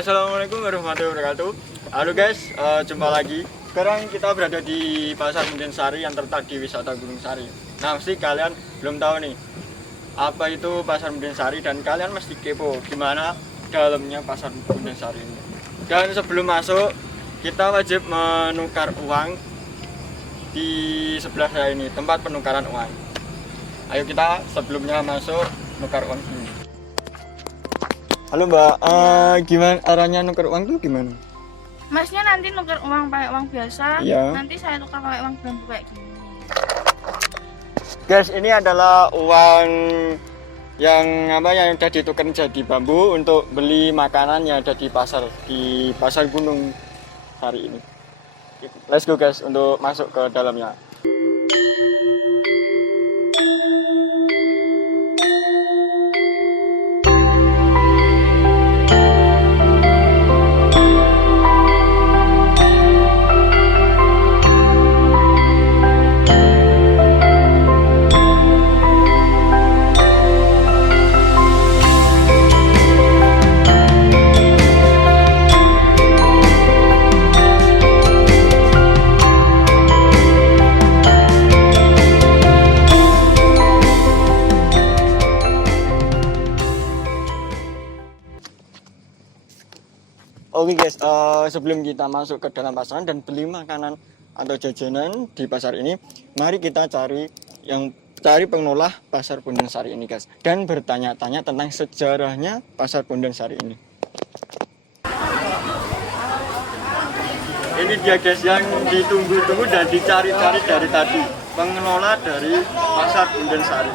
Assalamualaikum warahmatullahi wabarakatuh. Halo guys, jumpa lagi. Sekarang kita berada di Pasar Punden Sari yang terletak di Wisata Gunung Sari. Nah, pasti kalian belum tahu nih apa itu Pasar Punden Sari dan kalian mesti kepo gimana dalamnya Pasar Punden Sari ini. Dan sebelum masuk, kita wajib menukar uang di sebelah saya ini, tempat penukaran uang. Ayo kita sebelumnya masuk nukar uang ini. Halo Mbak, gimana caranya nuker uang tuh gimana? Masnya nanti nuker uang pakai uang biasa, Iya. nanti saya tukar pakai uang bambu kayak gini. Guys, ini adalah uang yang udah ditukar jadi bambu untuk beli makanan yang ada di pasar Gunung Sari ini. Let's go guys untuk masuk ke dalamnya. Oke guys, sebelum kita masuk ke dalam pasaran dan beli makanan atau jajanan di pasar ini, mari kita cari pengelola Pasar Punden Sari ini guys, dan bertanya-tanya tentang sejarahnya Pasar Punden Sari ini. Ini dia guys yang ditunggu-tunggu dan dicari-cari dari tadi, pengelola dari Pasar Punden Sari.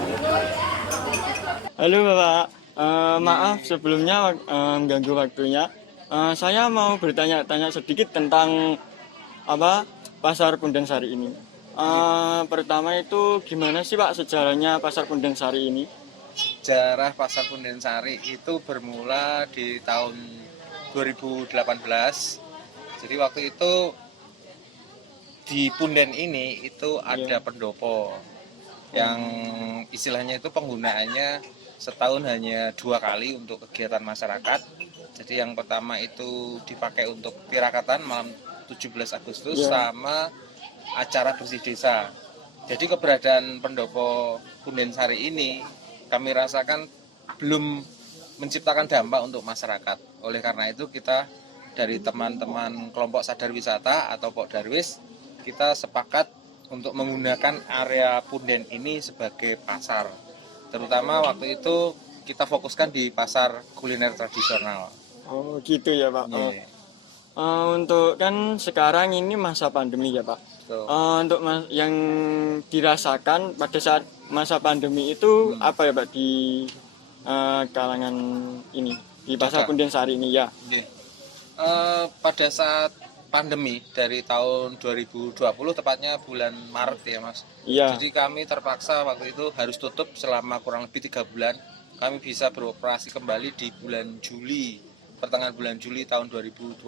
Halo Bapak, maaf sebelumnya mengganggu waktunya. Saya mau bertanya-tanya sedikit tentang Pasar Punden Sari ini. Pertama itu gimana sih Pak sejarahnya Pasar Punden Sari ini? Sejarah Pasar Punden Sari itu bermula di tahun 2018. Jadi waktu itu di Punden ini itu ada pendopo yang istilahnya itu penggunaannya setahun hanya 2 kali untuk kegiatan masyarakat. Jadi yang pertama itu dipakai untuk tirakatan malam 17 Agustus sama acara bersih desa. Jadi keberadaan pendopo Punden Sari ini kami rasakan belum menciptakan dampak untuk masyarakat. Oleh karena itu kita dari teman-teman kelompok sadar wisata atau Pok Darwis, kita sepakat untuk menggunakan area Punden ini sebagai pasar. Terutama waktu itu kita fokuskan di pasar kuliner tradisional. Oh gitu ya Pak. Yeah. Untuk kan sekarang ini masa pandemi ya Pak. Untuk yang dirasakan pada saat masa pandemi itu apa ya Pak di kalangan ini di Pasar Punden Sari ini ya? Yeah. Pada saat pandemi dari tahun 2020 tepatnya bulan Maret ya Mas. Iya. Jadi kami terpaksa waktu itu harus tutup selama kurang lebih 3 bulan. Kami bisa beroperasi kembali di bulan Juli, pertengahan bulan Juli tahun 2020.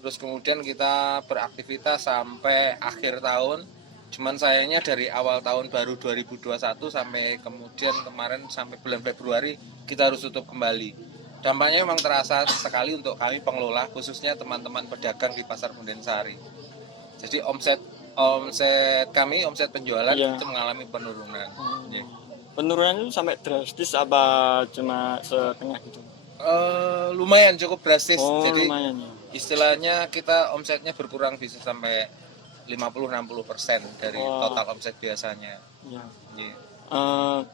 Terus kemudian kita beraktivitas sampai akhir tahun. Cuman sayangnya dari awal tahun baru 2021 sampai kemudian kemarin sampai bulan Februari kita harus tutup kembali. Dampaknya memang terasa sekali untuk kami pengelola, khususnya teman-teman pedagang di Pasar Punden Sari. Jadi omset penjualan itu mengalami penurunan. Penurunan itu sampai drastis apa cuma setengah gitu? Lumayan cukup drastis. Jadi lumayan ya. Istilahnya kita omsetnya berkurang bisa sampai 50-60% dari total omset biasanya. Ya. Yeah.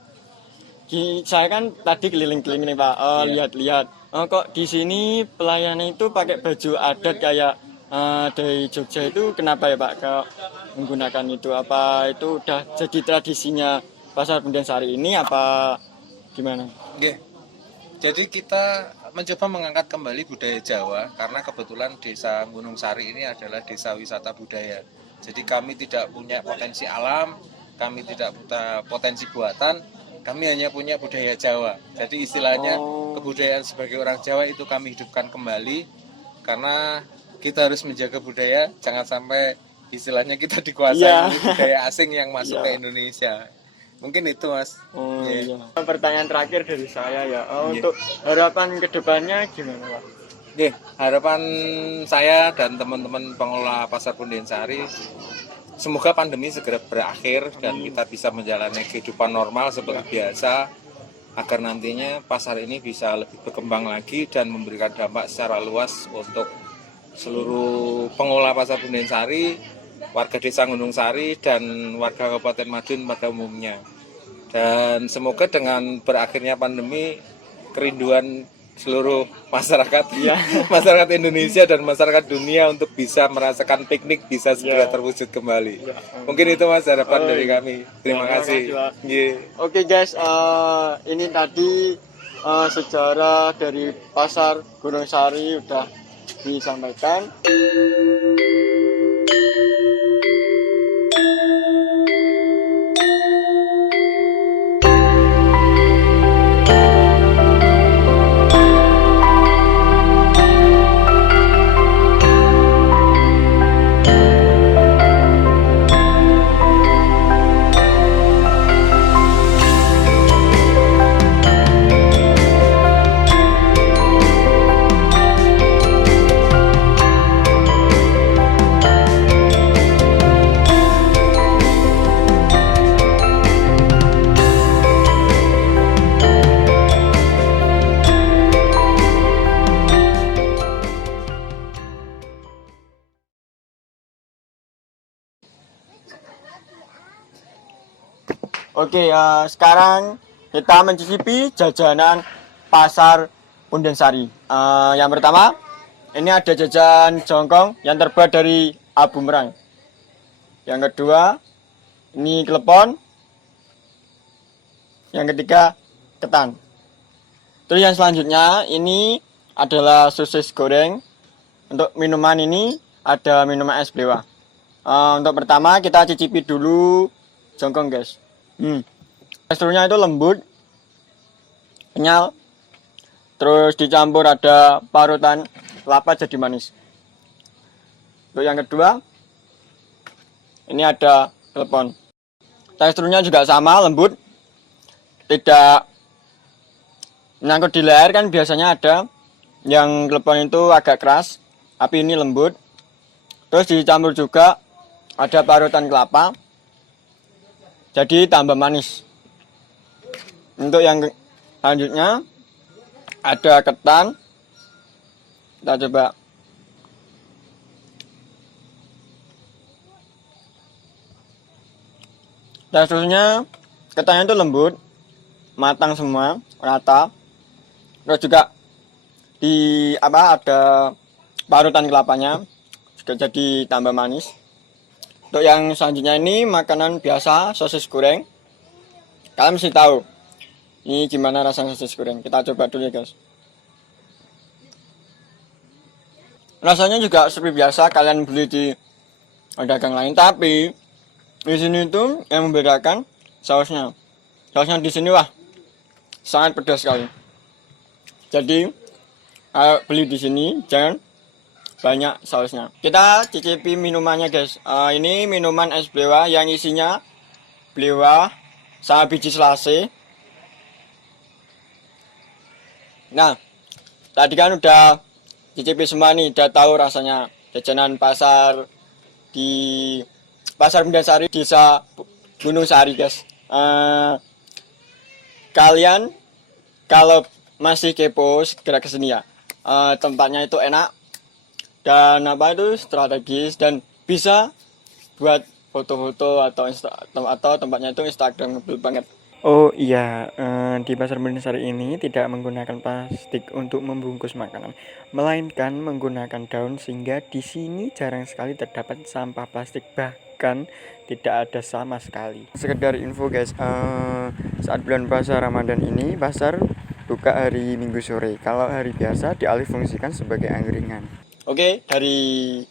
Saya kan tadi keliling-keliling nih Pak, lihat-lihat. Kok di sini pelayanan itu pakai baju adat kayak dari Jogja itu kenapa ya Pak? Menggunakan itu apa itu udah jadi tradisinya Pasar Punden Sari ini apa gimana? Yeah. Jadi kita mencoba mengangkat kembali budaya Jawa karena kebetulan desa Gunung Sari ini adalah desa wisata budaya. Jadi kami tidak punya potensi alam, kami tidak punya potensi buatan, kami hanya punya budaya Jawa. Jadi istilahnya kebudayaan sebagai orang Jawa itu kami hidupkan kembali karena kita harus menjaga budaya, jangan sampai istilahnya kita dikuasai budaya asing yang masuk ke Indonesia. Mungkin itu Mas. Iya. Pertanyaan terakhir dari saya ya, untuk harapan kedepannya gimana Pak? Oke, harapan saya dan teman-teman pengelola Pasar Punden Sari, semoga pandemi segera berakhir dan kita bisa menjalani kehidupan normal seperti biasa, agar nantinya pasar ini bisa lebih berkembang lagi dan memberikan dampak secara luas untuk seluruh pengelola Pasar Punden Sari, warga Desa Gunung Sari, dan warga Kabupaten Madiun pada umumnya. Dan semoga dengan berakhirnya pandemi, kerinduan seluruh masyarakat masyarakat Indonesia dan masyarakat dunia untuk bisa merasakan piknik bisa segera terwujud kembali. Mungkin itu Mas harapan dari kami. Terima kasih. Oke guys, ini tadi sejarah dari Pasar Gunung Sari udah disampaikan. Oke, sekarang kita mencicipi jajanan Pasar Punden Sari. Yang pertama, ini ada jajan jongkong yang terbuat dari abu merang. Yang kedua, ini klepon. Yang ketiga, ketan. Terus yang selanjutnya, ini adalah sosis goreng. Untuk minuman ini ada minuman es blewa. Untuk pertama kita cicipi dulu jongkong guys. Teksturnya itu lembut, kenyal, terus dicampur ada parutan kelapa jadi manis. Untuk yang kedua, ini ada klepon. Teksturnya juga sama, lembut, tidak menyangkut di leher. Kan biasanya ada yang klepon itu agak keras, tapi ini lembut. Terus dicampur juga ada parutan kelapa, jadi tambah manis. Untuk yang selanjutnya ada ketan. Kita coba. Teksturnya ketannya itu lembut, matang semua, rata. Terus juga ada parutan kelapanya, juga jadi tambah manis. Untuk yang selanjutnya ini makanan biasa, sosis goreng. Kalian mesti tahu ini gimana rasanya sosis goreng. Kita coba dulu ya guys. Rasanya juga seperti biasa kalian beli di pedagang lain, tapi di sini itu yang membedakan sausnya. Sausnya di sini wah sangat pedas sekali. Jadi beli di sini jangan banyak sausnya. Kita cicipi minumannya guys. Ini minuman es blewa yang isinya blewa sama biji selasi. Nah, tadi kan udah cicipi semua nih, udah tahu rasanya jajanan pasar di Pasar Punden Sari, Desa Gunung Sari guys. Kalian kalau masih kepo segera kesini ya. Tempatnya itu enak dan strategis dan bisa buat foto-foto atau tempatnya itu instagramable banget. Oh iya, di Pasar Punden Sari ini tidak menggunakan plastik untuk membungkus makanan, melainkan menggunakan daun, sehingga di sini jarang sekali terdapat sampah plastik, bahkan tidak ada sama sekali. Sekedar info guys, saat bulan puasa Ramadan ini pasar buka hari Minggu sore. Kalau hari biasa dialih fungsikan sebagai angkringan. Oke, dari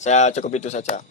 saya cukup itu saja.